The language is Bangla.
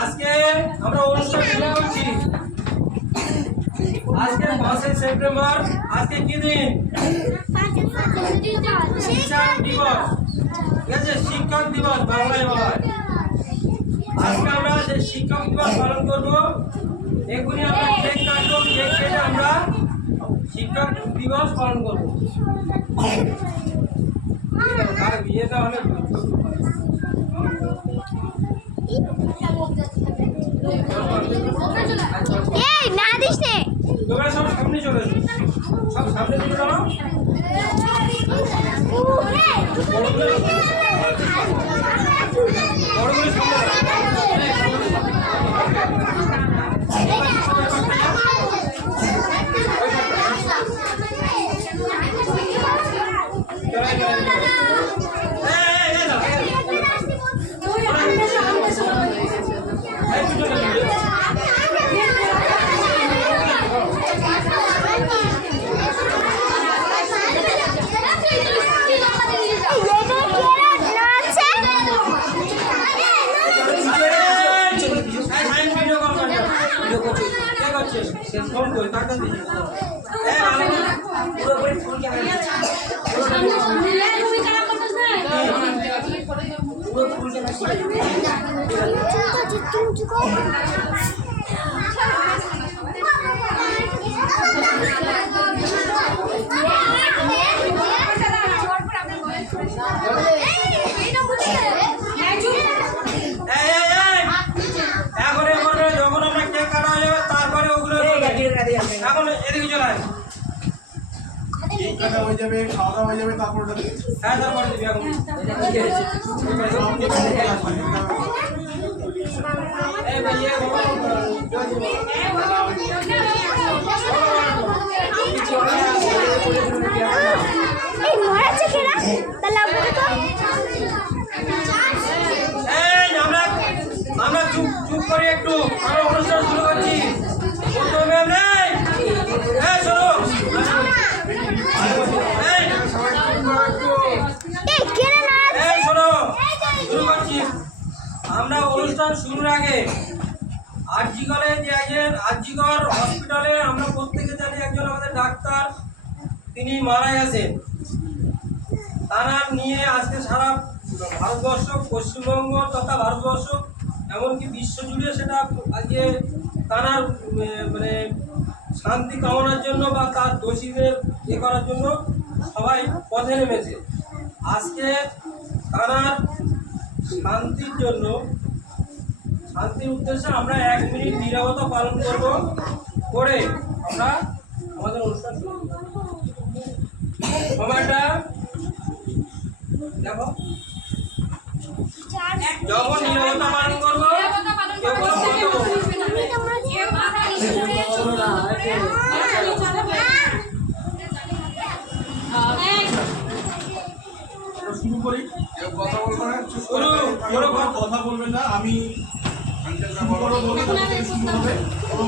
আজকে আমরা অনুষ্ঠান শুরু করছি। আজকে 5 সেপ্টেম্বর। আজকে কি দিন? শিক্ষক দিবস। ঠিক আছে, শিক্ষক দিবস বাংলায় বলা হয়। আজকে আমরা যে শিক্ষক দিবস পালন করব, এখনই আমরা কেক কাটবো। কেক কেটে আমরা শিক্ষক দিবস পালন করব। আর বিয়েটা হলে এই না দিস নে, তোমরা সব সামনে চলে এসো, সব সামনে চলে যাও। বড়গুলো সামনে ফোন করে টাকা দিয়ে পুরোপুরি ফোন ক্যামেরা এখন এদিকে চলে আয়। কেক কাটা হয়ে যাবে, খাওয়া দাওয়া হয়ে যাবে, তারপর ওটা দিবি। হ্যাঁ, তারপরে দিবি। এখন এই ভাই এই এই মরাচ্ছে কেনা তাহলে আমরা তো এই আমরা চুপ করি একটু, আমরা অনুষ্ঠান শুরু করছি। প্রথমে নেই এই শোনো, এই কেনা না এই শোনো, শুরু করছি। আমরা অনুষ্ঠান শুরুর আগে আরজিগরে যে একজন আরজিগর হসপিটালে আমরা প্রত্যেকে জানি একজন আমাদের ডাক্তার তিনি মারা গেছেন। তারা নিয়ে আজকে সারা ভারতবর্ষ, পশ্চিমবঙ্গ তথা ভারতবর্ষ এমনকি বিশ্বজুড়ে সেটা আজকে তার মানে শান্তি কামনার জন্য বা তার দোষীদের ইয়ে করার জন্য সবাই পথে নেমেছে। আজকে তারা শান্তির জন্য, শান্তির উদ্দেশ্যে আমরা 1 মিনিট নীরবতা পালন করব, করে আমরা আমাদের অনুষ্ঠান শুরু করব। সময়টা দেখো, যখন নীরবতা পালন করবো কেউ কোনো মন্তব্য করবে না। শুরু করি। কেউ কথা বলবে না, চুপ করে কথা বলবেন না। আমি শুরু করবো, শুরু হবে এবং